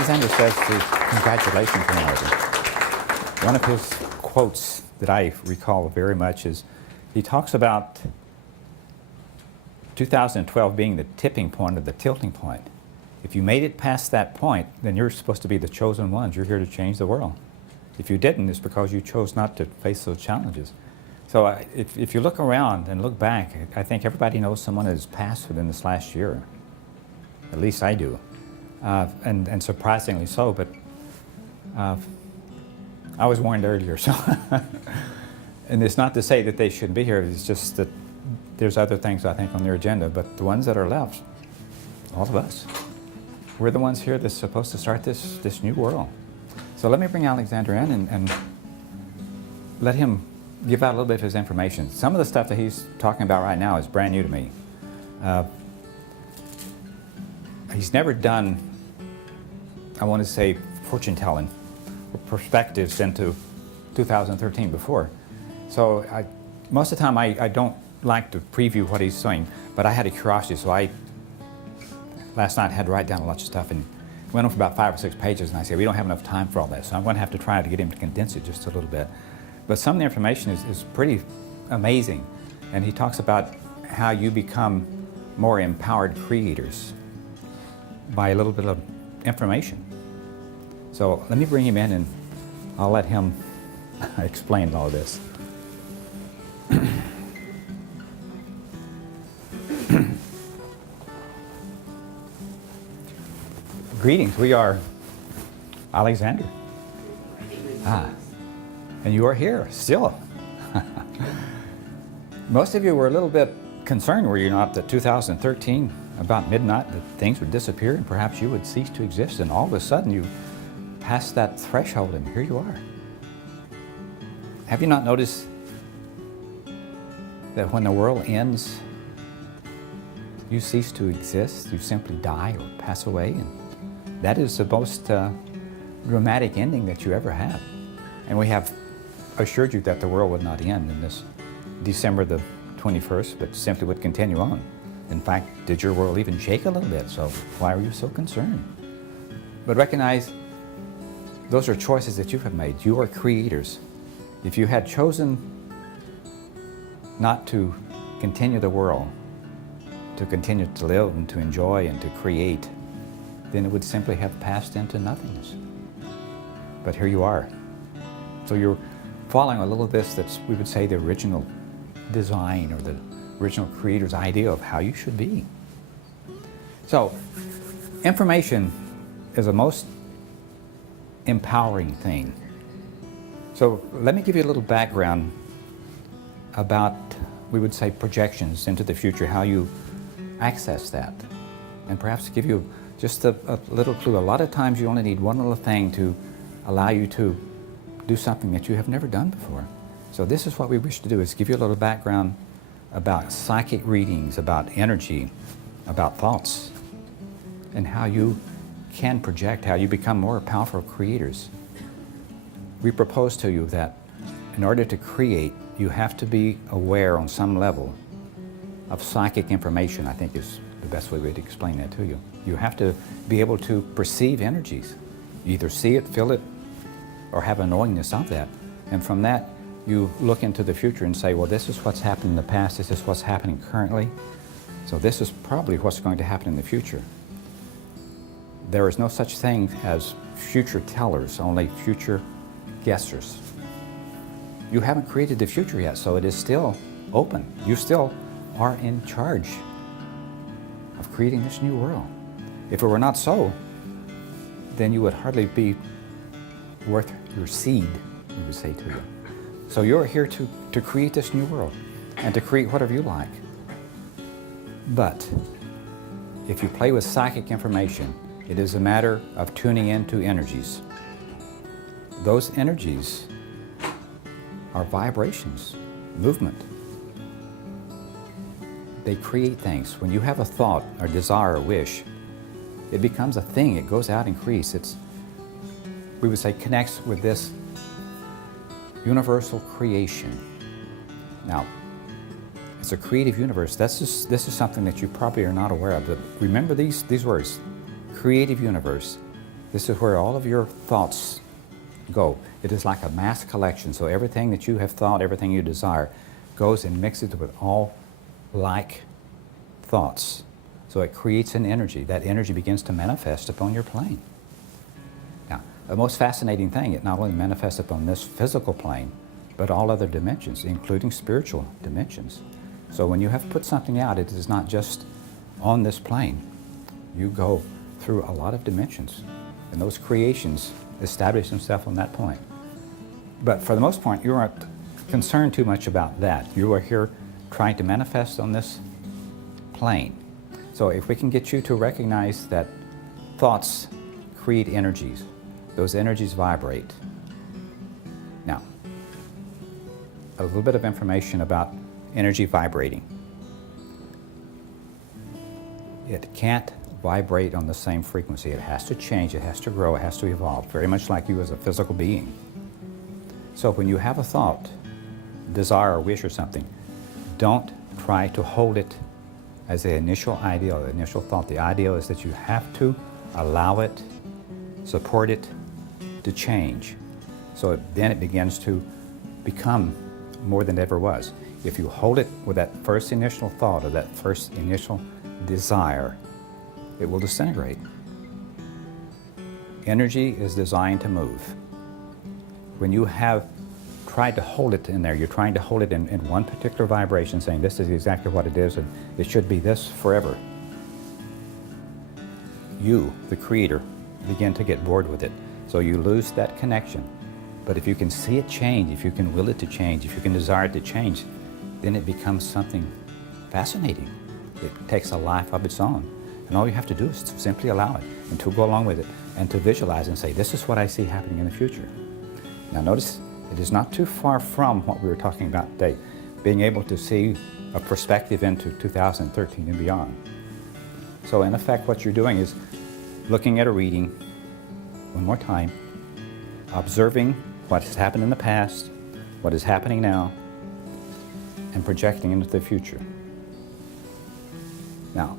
Alexander says congratulations to one another. One of his quotes that I recall very much is he talks about 2012 being the tipping point or the tilting point. If you made it past that point, then you're supposed to be the chosen ones. You're here to change the world. If you didn't, it's because you chose not to face those challenges. So if you look around and look back, I think everybody knows someone that has passed within this last year. At least I do. And surprisingly so, but I was warned earlier, so. And it's not to say that they shouldn't be here, it's just that there's other things I think on their agenda, but the ones that are left, all of us, we're the ones here that's supposed to start this new world. So let me bring Alexander in and let him give out a little bit of his information. Some of the stuff that he's talking about right now is brand new to me. He's never done, I want to say, fortune telling or perspectives into 2013 before. So most of the time I don't like to preview what he's saying, but I had a curiosity, so last night I had to write down a bunch of stuff and went on for about 5 or 6 pages, and I said, we don't have enough time for all that, so I'm going to have to try to get him to condense it just a little bit. But some of the information is pretty amazing, and he talks about how you become more empowered creators by a little bit of information. So let me bring him in and I'll let him explain all of this. Greetings, we are Alexander. And you are here still. Most of you were a little bit concerned, were you not, that 2013, about midnight, that things would disappear and perhaps you would cease to exist, and all of a sudden you passed that threshold and here you are. Have you not noticed that when the world ends, you cease to exist, you simply die or pass away? And that is the most dramatic ending that you ever have. And we have assured you that the world would not end in this December the 21st, but simply would continue on. In fact, did your world even shake a little bit? So why are you so concerned? But recognize those are choices that you have made. You are creators. If you had chosen not to continue the world, to continue to live and to enjoy and to create, then it would simply have passed into nothingness. But here you are. So you're following a little bit that's, we would say, the original design or the original creator's idea of how you should be. So information is the most empowering thing. So let me give you a little background about, we would say, projections into the future, how you access that, and perhaps give you just a little clue. A lot of times you only need one little thing to allow you to do something that you have never done before. So this is what we wish to do, is give you a little background about psychic readings, about energy, about thoughts, and how you can project, how you become more powerful creators. We propose to you that in order to create, you have to be aware on some level of psychic information, I think is the best way to explain that to you. You have to be able to perceive energies. You either see it, feel it, or have a knowingness of that. And from that, you look into the future and say, well, this is what's happened in the past, this is what's happening currently, so this is probably what's going to happen in the future. There is no such thing as future tellers, only future guessers. You haven't created the future yet, so it is still open. You still are in charge of creating this new world. If it were not so, then you would hardly be worth your seed, we would say to you. So you're here to create this new world and to create whatever you like. But if you play with psychic information, it is a matter of tuning into energies. Those energies are vibrations, movement. They create things. When you have a thought or desire or wish, it becomes a thing. It goes out and creates. It's, we would say, connects with this universal creation. Now, it's a creative universe. This is something that you probably are not aware of. But remember these words: creative universe, This is where all of your thoughts go. It is like a mass collection. So everything that you have thought, everything you desire, goes and mixes with all like thoughts. So it creates an energy. That energy begins to manifest upon your plane. Now, the most fascinating thing, it not only manifests upon this physical plane, but all other dimensions, including spiritual dimensions. So when you have put something out, it is not just on this plane. You go through a lot of dimensions, and those creations establish themselves on that point. But for the most part, you aren't concerned too much about that. You are here trying to manifest on this plane. So if we can get you to recognize that thoughts create energies, those energies vibrate. Now, a little bit of information about energy vibrating. It can't vibrate on the same frequency. It has to change, it has to grow, it has to evolve, very much like you as a physical being. So when you have a thought, desire or wish or something, don't try to hold it as the initial idea or the initial thought. The idea is that you have to allow it, support it to change. So then it begins to become more than it ever was. If you hold it with that first initial thought or that first initial desire, it will disintegrate. Energy is designed to move. When you have tried to hold it in there, you're trying to hold it in one particular vibration, saying this is exactly what it is and it should be this forever. You, the creator, begin to get bored with it. So you lose that connection. But if you can see it change, if you can will it to change, if you can desire it to change, then it becomes something fascinating. It takes a life of its own. And all you have to do is to simply allow it and to go along with it and to visualize and say, this is what I see happening in the future. Now notice, it is not too far from what we were talking about today, being able to see a perspective into 2013 and beyond. So in effect, what you're doing is looking at a reading one more time, observing what has happened in the past, what is happening now, and projecting into the future. Now,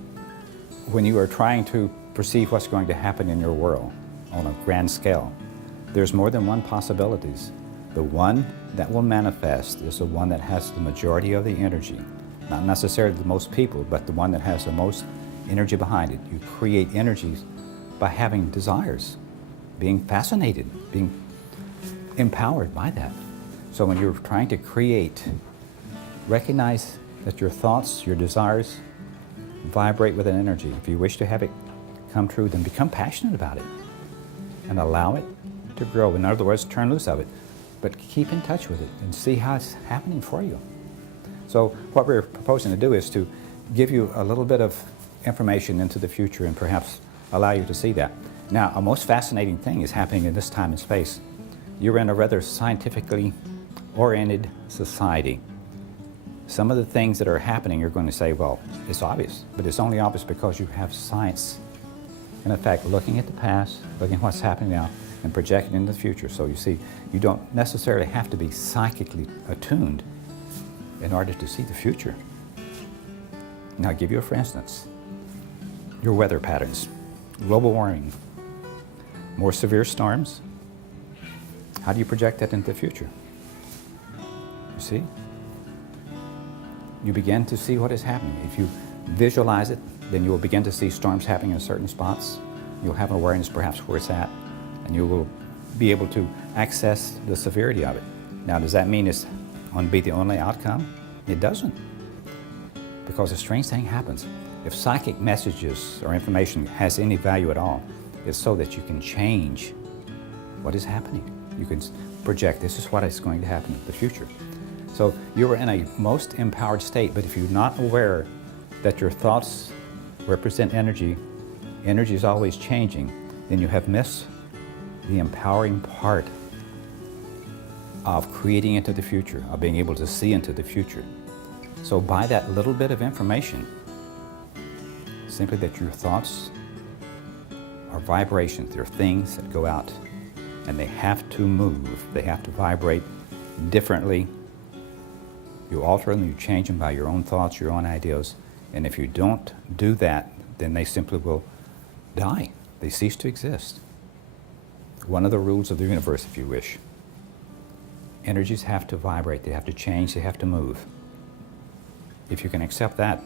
when you are trying to perceive what's going to happen in your world on a grand scale, there's more than one possibilities. The one that will manifest is the one that has the majority of the energy. Not necessarily the most people, but the one that has the most energy behind it. You create energies by having desires, being fascinated, being empowered by that. So when you're trying to create, recognize that your thoughts, your desires vibrate with an energy. If you wish to have it come true, then become passionate about it and allow it to grow. In other words, turn loose of it. But keep in touch with it and see how it's happening for you. So what we're proposing to do is to give you a little bit of information into the future and perhaps allow you to see that. Now, a most fascinating thing is happening in this time and space. You're in a rather scientifically oriented society. Some of the things that are happening, you're going to say, well, it's obvious, but it's only obvious because you have science. In effect, looking at the past, looking at what's happening now, and projecting into the future. So you see, you don't necessarily have to be psychically attuned in order to see the future. Now, I'll give you a for instance. Your weather patterns, global warming, more severe storms. How do you project that into the future? You see? You begin to see what is happening. If you visualize it, then you will begin to see storms happening in certain spots. You'll have an awareness perhaps where it's at, and you will be able to access the severity of it. Now, does that mean it's going to be the only outcome? It doesn't. Because a strange thing happens. If psychic messages or information has any value at all, it's so that you can change what is happening. You can project, this is what is going to happen in the future. So you are in a most empowered state, but if you're not aware that your thoughts represent energy, energy is always changing, then you have missed the empowering part of creating into the future, of being able to see into the future. So by that little bit of information, simply that your thoughts are vibrations, they're things that go out and they have to move, they have to vibrate differently. You alter them, you change them by your own thoughts, your own ideas, and if you don't do that, then they simply will die. They cease to exist. one of the rules of the universe, if you wish. Energies have to vibrate, they have to change, they have to move. If you can accept that,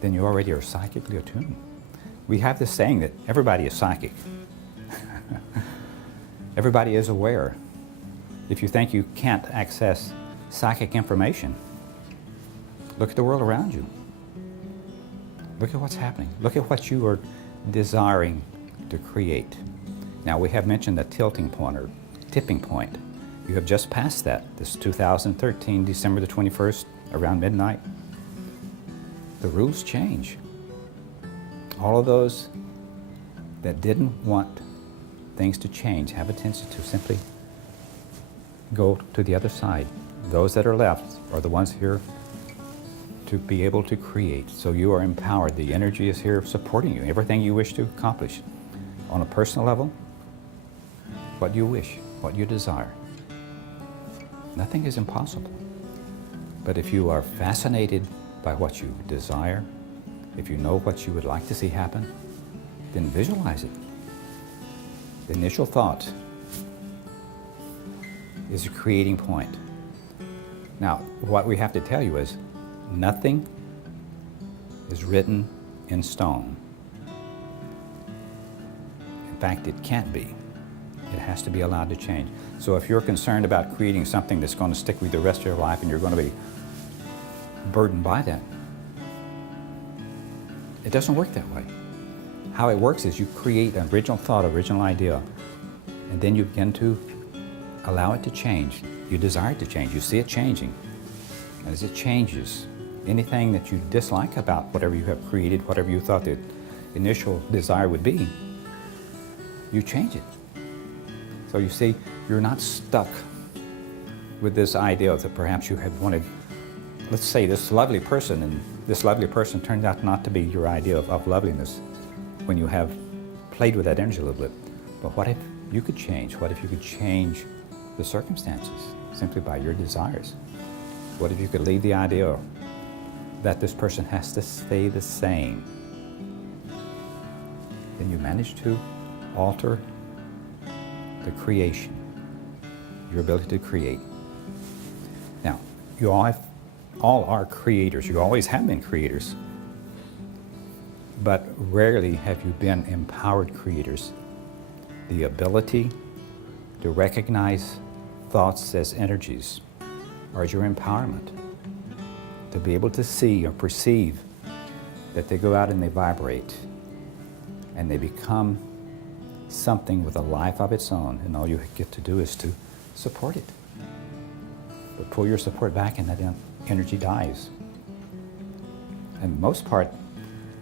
then you already are psychically attuned. We have this saying that everybody is psychic. Everybody is aware. If you think you can't access psychic information, look at the world around you. Look at what's happening. Look at what you are desiring to create. Now, we have mentioned the tilting point or tipping point. You have just passed that. This 2013, December the 21st, around midnight. The rules change. All of those that didn't want things to change have a tendency to simply go to the other side. Those that are left are the ones here to be able to create. So you are empowered. The energy is here supporting you. Everything you wish to accomplish. On a personal level, what you wish, what you desire. Nothing is impossible. But if you are fascinated by what you desire, if you know what you would like to see happen, then visualize it. The initial thought is a creating point. Now, what we have to tell you is nothing is written in stone. In fact, it can't be. It has to be allowed to change. So if you're concerned about creating something that's going to stick with you the rest of your life and you're going to be burdened by that, it doesn't work that way. How it works is you create an original thought, original idea, and then you begin to allow it to change. You desire it to change. You see it changing. And as it changes, anything that you dislike about whatever you have created, whatever you thought the initial desire would be, you change it. So you see, you're not stuck with this idea that perhaps you had wanted, let's say, this lovely person, and this lovely person turned out not to be your idea of loveliness when you have played with that energy a little bit. But what if you could change? What if you could change the circumstances simply by your desires? What if you could leave the idea that this person has to stay the same? Then you manage to alter the creation, your ability to create. Now, you all are creators. You always have been creators. But rarely have you been empowered creators. The ability to recognize thoughts as energies or as your empowerment. To be able to see or perceive that they go out and they vibrate and they become something with a life of its own, and all you get to do is to support it. But pull your support back and that energy dies. And most part,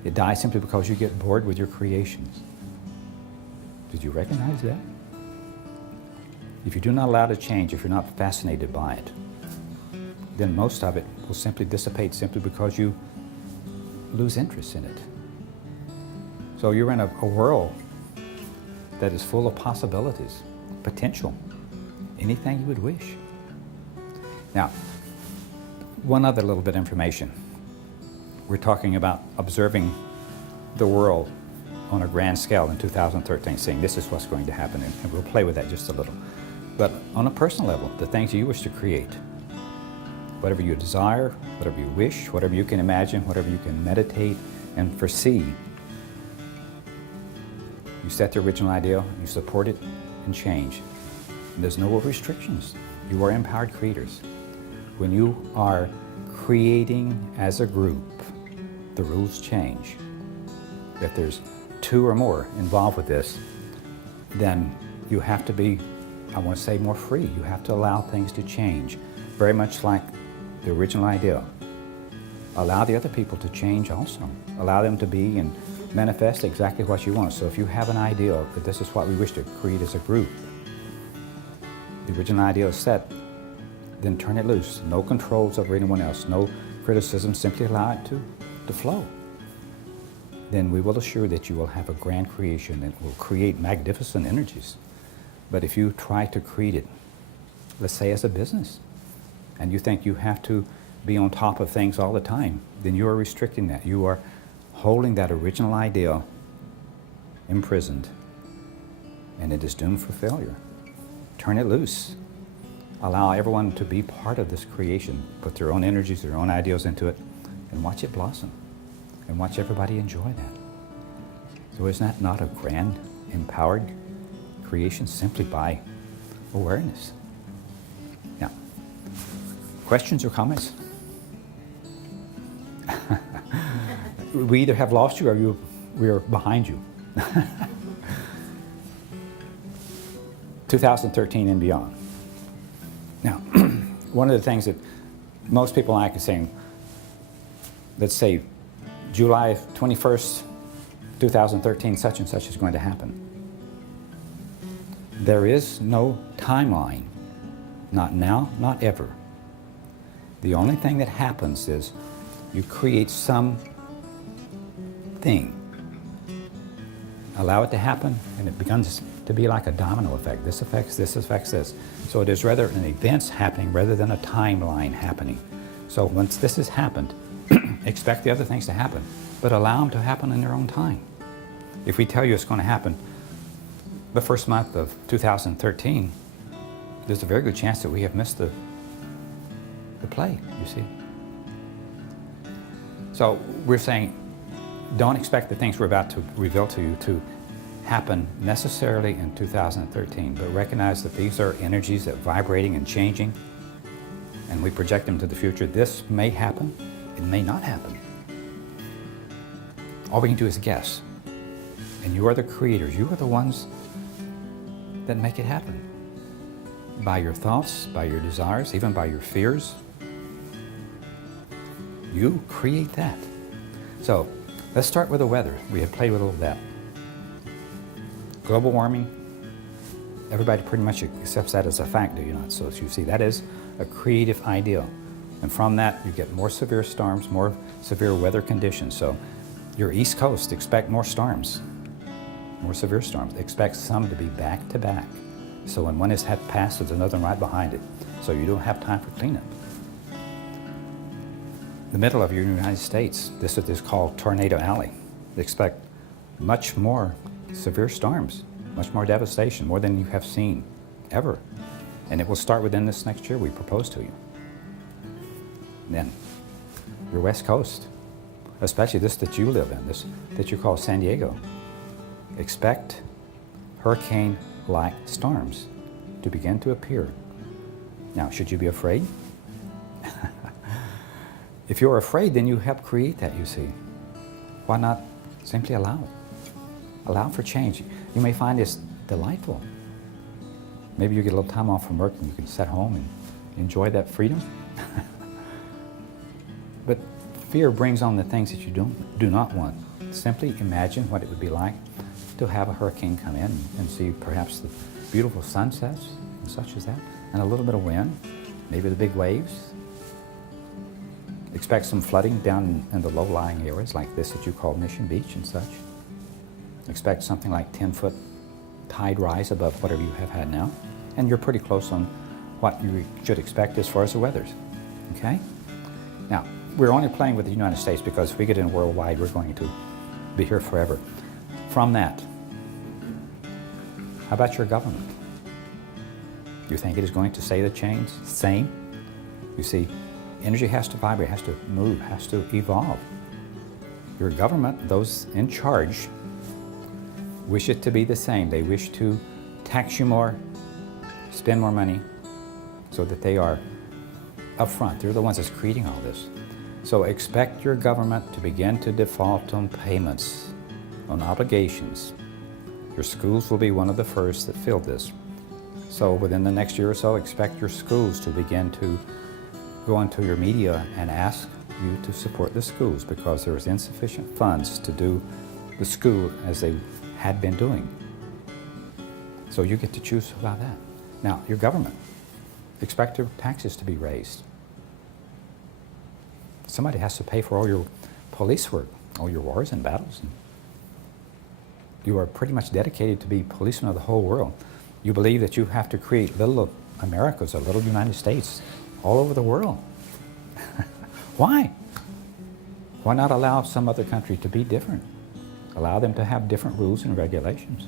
it dies simply because you get bored with your creations. Did you recognize that? If you do not allow it to change, if you're not fascinated by it, then most of it will simply dissipate simply because you lose interest in it. So you're in a world that is full of possibilities, potential, anything you would wish. Now, one other little bit of information. We're talking about observing the world on a grand scale in 2013, saying this is what's going to happen, and we'll play with that just a little. But on a personal level, the things you wish to create, whatever you desire, whatever you wish, whatever you can imagine, whatever you can meditate and foresee, you set the original idea, you support it, and change. And there's no restrictions. You are empowered creators. When you are creating as a group, the rules change. If there's two or more involved with this, then you have to be, I want to say, more free. You have to allow things to change, very much like the original idea. Allow the other people to change also. Allow them to be and manifest exactly what you want. So if you have an idea that this is what we wish to create as a group, the original idea is set, then turn it loose. No controls over anyone else, no criticism, simply allow it to flow. Then we will assure that you will have a grand creation that will create magnificent energies. But if you try to create it, let's say as a business, and you think you have to be on top of things all the time, then you are restricting that. You are holding that original idea imprisoned. and it is doomed for failure. Turn it loose. Allow everyone to be part of this creation. Put their own energies, their own ideals into it, and watch it blossom. And watch everybody enjoy that. So isn't that not a grand, empowered creation simply by awareness? Now, questions or comments? We either have lost you or we are behind you. 2013 and beyond. Now, one of the things that most people like is saying, let's say July 21st, 2013, such and such is going to happen. There is no timeline. Not now, not ever. The only thing that happens is you create some thing. Allow it to happen, and it begins to be like a domino effect. This affects this, affects this. So it is rather an events happening rather than a timeline happening. So once this has happened, expect the other things to happen, but allow them to happen in their own time. If we tell you it's going to happen the first month of 2013, there's a very good chance that we have missed the play, you see. So we're saying, don't expect the things we're about to reveal to you to happen necessarily in 2013, but recognize that these are energies that are vibrating and changing, and we project them to the future. This may happen, it may not happen. All we can do is guess. And you are the creators. You are the ones that make it happen. By your thoughts, by your desires, even by your fears. You create that. So let's start with the weather. We have played with all of that. Global warming, everybody pretty much accepts that as a fact, do you not? So as you see, that is a creative ideal. And from that, you get more severe storms, more severe weather conditions. So your East Coast, expect more storms, more severe storms. Expect some to be back to back. So when one is passed, there's another one right behind it. So you don't have time for cleanup. The middle of your United States, this is called Tornado Alley. Expect much more severe storms, much more devastation, more than you have seen ever. And it will start within this next year, we propose to you. And then your West Coast, especially this that you live in, this that you call San Diego, expect hurricane-like storms to begin to appear. Now, should you be afraid? If you're afraid, then you help create that, you see. Why not simply allow it? Allow for change. You may find this delightful. Maybe you get a little time off from work and you can sit home and enjoy that freedom. But fear brings on the things that you do not want. Simply imagine what it would be like to have a hurricane come in and see perhaps the beautiful sunsets and such as that, and a little bit of wind, maybe the big waves. Expect some flooding down in the low-lying areas like this that you call Mission Beach and such. Expect something like 10-foot tide rise above whatever you have had now. And you're pretty close on what you should expect as far as the weathers. Okay? Now, we're only playing with the United States because if we get in worldwide, we're going to be here forever. From that, how about your government? You think it is going to stay the change? Same? You see, energy has to vibrate, has to move, has to evolve. Your government, those in charge, wish it to be the same. They wish to tax you more, spend more money, so that they are upfront. They're the ones that's creating all this. So expect your government to begin to default on payments, on obligations. Your schools will be one of the first that feel this. So within the next year or so, expect your schools to begin to go into your media and ask you to support the schools because there is insufficient funds to do the school as they had been doing. So you get to choose about that. Now, your government, expect your taxes to be raised. Somebody has to pay for all your police work, all your wars and battles. You are pretty much dedicated to be policemen of the whole world. You believe that you have to create little Americas or little United States all over the world. Why? Why not allow some other country to be different? Allow them to have different rules and regulations.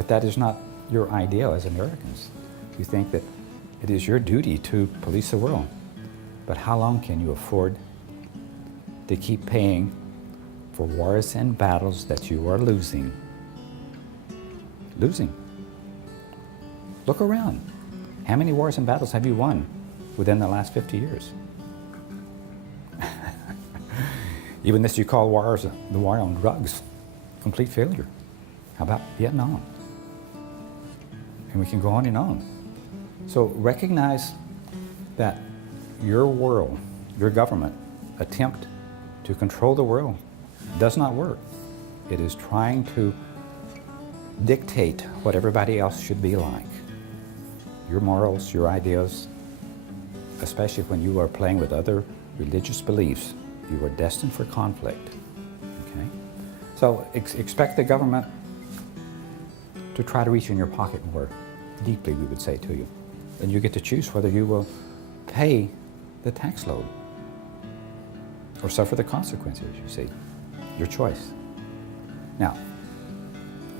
But that is not your ideal as Americans. You think that it is your duty to police the world. But how long can you afford to keep paying for wars and battles that you are losing? Losing. Look around. How many wars and battles have you won within the last 50 years? Even this you call wars, the war on drugs, complete failure. How about Vietnam? And we can go on and on. So recognize that your world, your government attempt to control the world does not work. It is trying to dictate what everybody else should be like. Your morals, your ideas, especially when you are playing with other religious beliefs, you are destined for conflict. Okay? So expect the government to try to reach in your pocket more deeply, we would say to you. And you get to choose whether you will pay the tax load or suffer the consequences, you see. Your choice. Now,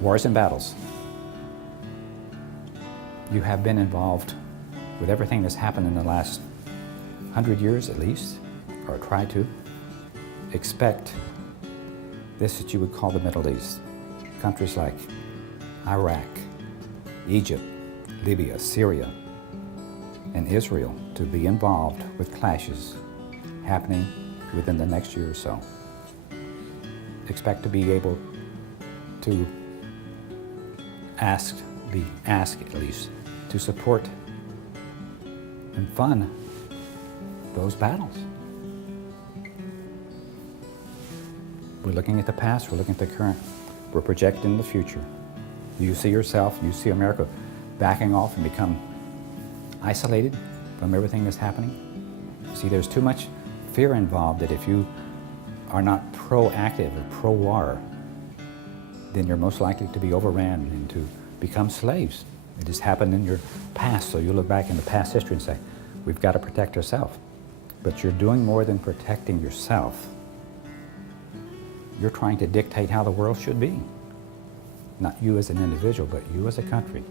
wars and battles. You have been involved with everything that's happened in the last 100 years at least, or try to. Expect this that you would call the Middle East. Countries like Iraq, Egypt, Libya, Syria, and Israel to be involved with clashes happening within the next year or so. Expect to be able to be asked at least, to support and fund those battles. We're looking at the past, we're looking at the current, we're projecting the future. You see yourself, you see America backing off and become isolated from everything that's happening. See, there's too much fear involved that if you are not proactive or pro-war, then you're most likely to be overran and to become slaves. It has happened in your past, so you look back in the past history and say, we've got to protect ourselves. But you're doing more than protecting yourself. You're trying to dictate how the world should be. Not you as an individual, but you as a country.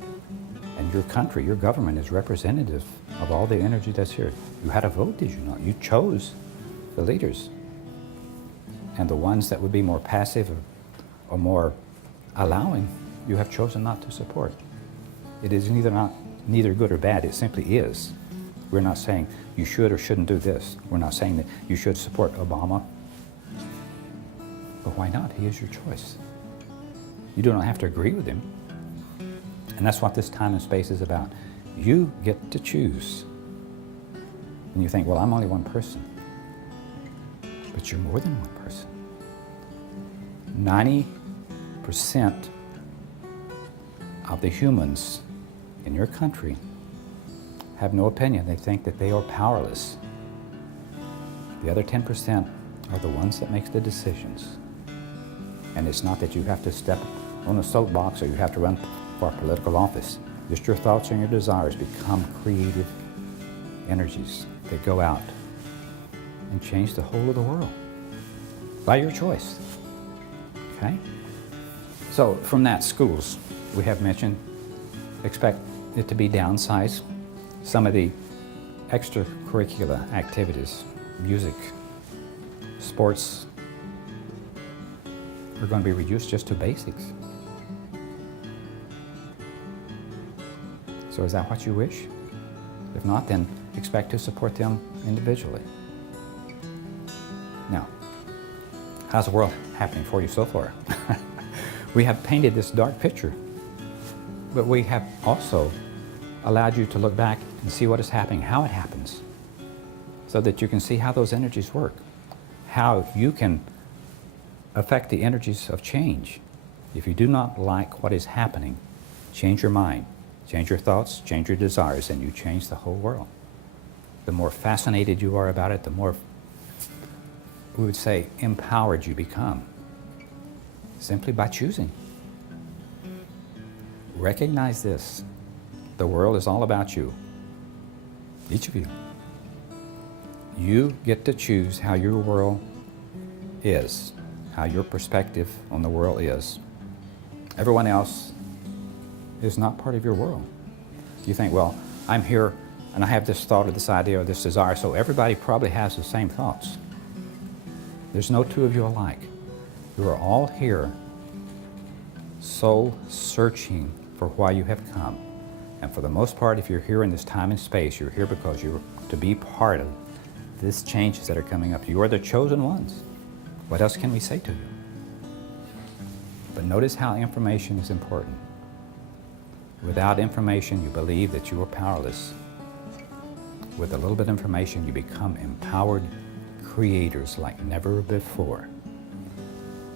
And your country, your government is representative of all the energy that's here. You had a vote, did you not? You chose the leaders. And the ones that would be more passive or more allowing, you have chosen not to support. It is neither good or bad, it simply is. We're not saying you should or shouldn't do this. We're not saying that you should support Obama. But why not? He is your choice. You do not have to agree with him. And that's what this time and space is about. You get to choose. And you think, well, I'm only one person. But you're more than one person. 90% of the humans in your country have no opinion. They think that they are powerless. The other 10% are the ones that make the decisions. And it's not that you have to step on a soapbox or you have to run for political office. Just your thoughts and your desires become creative energies that go out and change the whole of the world by your choice. Okay? So from that, schools, we have mentioned, expect it to be downsized. Some of the extracurricular activities, music, sports, are going to be reduced just to basics. So is that what you wish? If not, then expect to support them individually. Now, how's the world happening for you so far? We have painted this dark picture, but we have also allowed you to look back and see what is happening, how it happens, so that you can see how those energies work, how you can affect the energies of change. If you do not like what is happening, change your mind, change your thoughts, change your desires, and you change the whole world. The more fascinated you are about it, the more, we would say, empowered you become, simply by choosing. Recognize this. The world is all about you, each of you. You get to choose how your world is, how your perspective on the world is. Everyone else is not part of your world. You think, well, I'm here and I have this thought or this idea or this desire, so everybody probably has the same thoughts. There's no two of you alike. You are all here soul searching for why you have come. And for the most part, if you're here in this time and space, you're here because you're to be part of these changes that are coming up. You are the chosen ones. What else can we say to you? But notice how information is important. Without information, you believe that you are powerless. With a little bit of information, you become empowered creators like never before.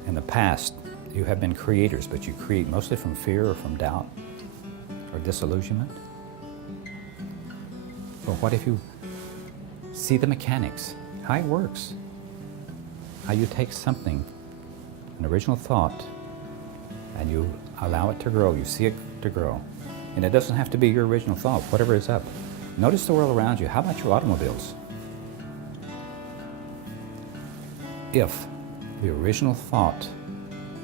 In the past, you have been creators, but you create mostly from fear or from doubt or disillusionment. But what if you see the mechanics, how it works, how you take something, an original thought, and you allow it to grow, you see it to grow. And it doesn't have to be your original thought, whatever is up. Notice the world around you. How about your automobiles? If the original thought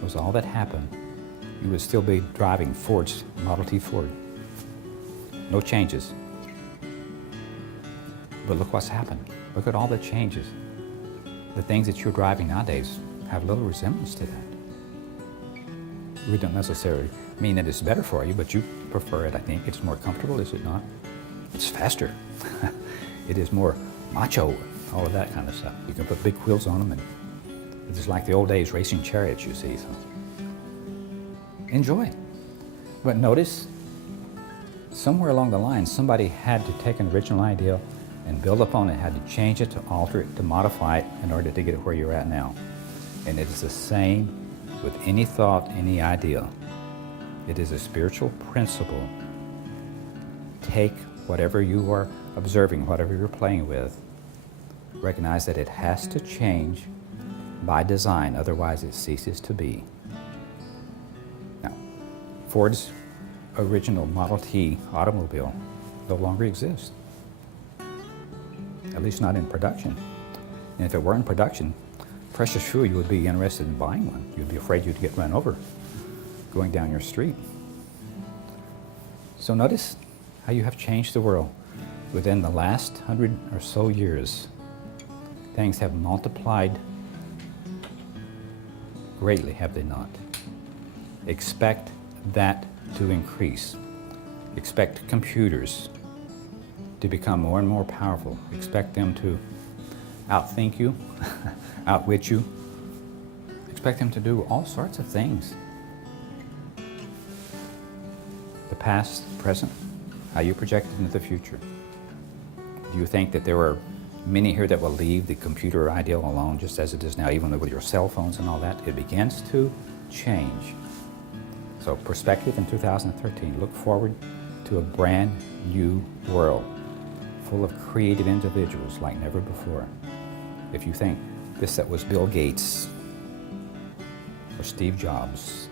was all that happened, you would still be driving Ford's Model T Ford. No changes. But look what's happened. Look at all the changes. The things that you're driving nowadays have little resemblance to that. We don't necessarily mean that it's better for you, but you prefer it, I think. It's more comfortable, is it not? It's faster. It is more macho, all of that kind of stuff. You can put big wheels on them, and it's like the old days racing chariots, you see. So enjoy. But notice, somewhere along the line, somebody had to take an original idea and build upon it, had to change it, to alter it, to modify it in order to get it where you're at now. And it is the same with any thought, any idea. It is a spiritual principle. Take whatever you are observing, whatever you're playing with, recognize that it has to change by design, otherwise it ceases to be. Now, Ford's original Model T automobile no longer exists, at least not in production. And if it were in production, precious sure you would be interested in buying one. You'd be afraid you'd get run over going down your street. So notice how you have changed the world. Within the last 100 or so years, things have multiplied greatly, have they not? Expect that to increase. Expect computers to become more and more powerful. Expect them to outthink you, outwit you. Expect them to do all sorts of things. The past, present, how you project into the future. Do you think that there are many here that will leave the computer ideal alone just as it is now, even with your cell phones and all that? It begins to change. So perspective in 2013, look forward to a brand new world full of creative individuals like never before. If you think that was Bill Gates or Steve Jobs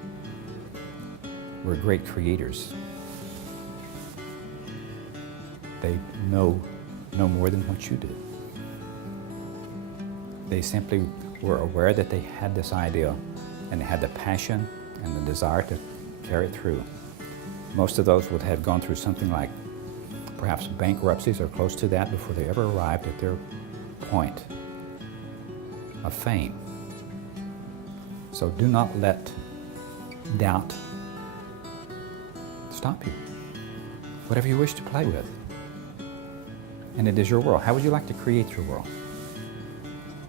were great creators, they know no more than what you do. They simply were aware that they had this idea and they had the passion and the desire to carry it through. Most of those would have gone through something like perhaps bankruptcies or close to that before they ever arrived at their point of fame. So do not let doubt stop you. Whatever you wish to play with. And it is your world. How would you like to create your world?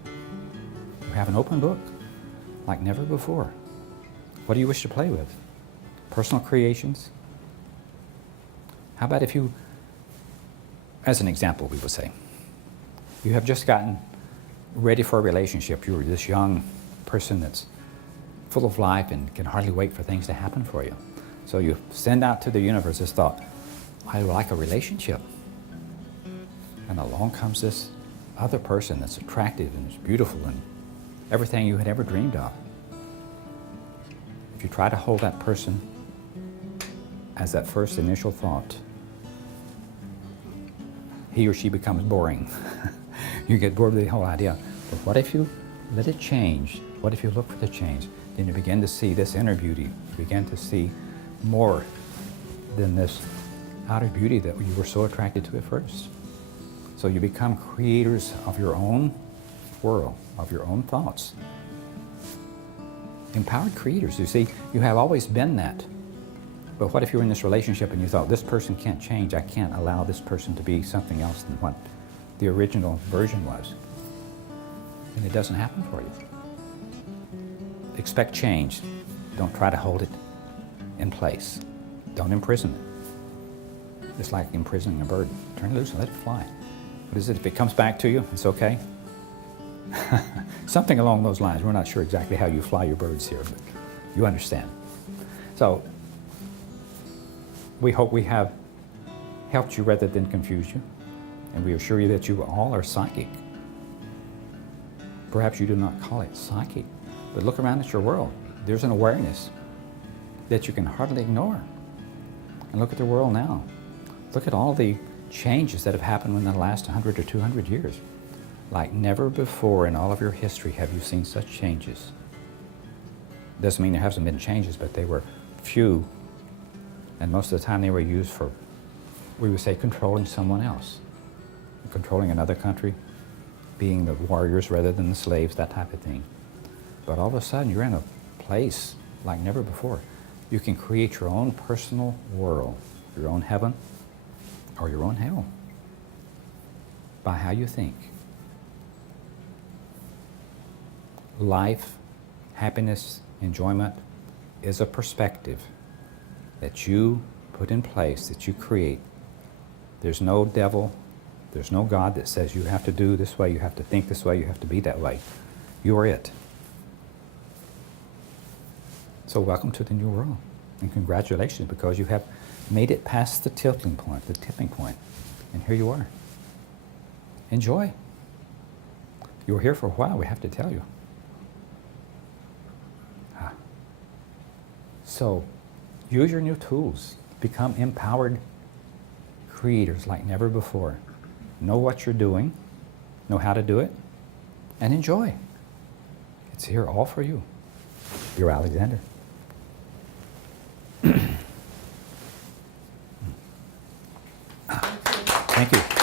You have an open book like never before. What do you wish to play with? Personal creations? How about if you, as an example, we would say, you have just gotten ready for a relationship. You're this young person that's full of life and can hardly wait for things to happen for you. So you send out to the universe this thought, I would like a relationship. And along comes this other person that's attractive and is beautiful and everything you had ever dreamed of. If you try to hold that person as that first initial thought, he or she becomes boring. You get bored with the whole idea. But what if you let it change? What if you look for the change? Then you begin to see this inner beauty. You begin to see more than this outer beauty that you were so attracted to at first. So you become creators of your own world, of your own thoughts. Empowered creators, you see, you have always been that. But what if you're in this relationship and you thought, this person can't change, I can't allow this person to be something else than what the original version was? And it doesn't happen for you. Expect change. Don't try to hold it in place. Don't imprison it. It's like imprisoning a bird. Turn it loose and let it fly. What is it? If it comes back to you, it's okay? Something along those lines. We're not sure exactly how you fly your birds here, but you understand. So, we hope we have helped you rather than confused you, and we assure you that you all are psychic. Perhaps you do not call it psychic, but look around at your world. There's an awareness that you can hardly ignore. And look at the world now. Look at all the changes that have happened in the last 100 or 200 years. Like never before in all of your history have you seen such changes. Doesn't mean there hasn't been changes, but they were few, and most of the time they were used for, we would say, controlling someone else, controlling another country, being the warriors rather than the slaves, that type of thing. But all of a sudden you're in a place like never before. You can create your own personal world, your own heaven or your own hell, by how you think. Life, happiness, enjoyment is a perspective that you put in place, that you create. There's no devil, there's no God that says you have to do this way, you have to think this way, you have to be that way. You are it. So welcome to the new world, and congratulations, because you have made it past the tipping point, and here you are. Enjoy. You were here for a while, we have to tell you. So, use your new tools. Become empowered creators like never before. Know what you're doing, know how to do it, and enjoy. It's here all for you. You're Alexander. Thank you.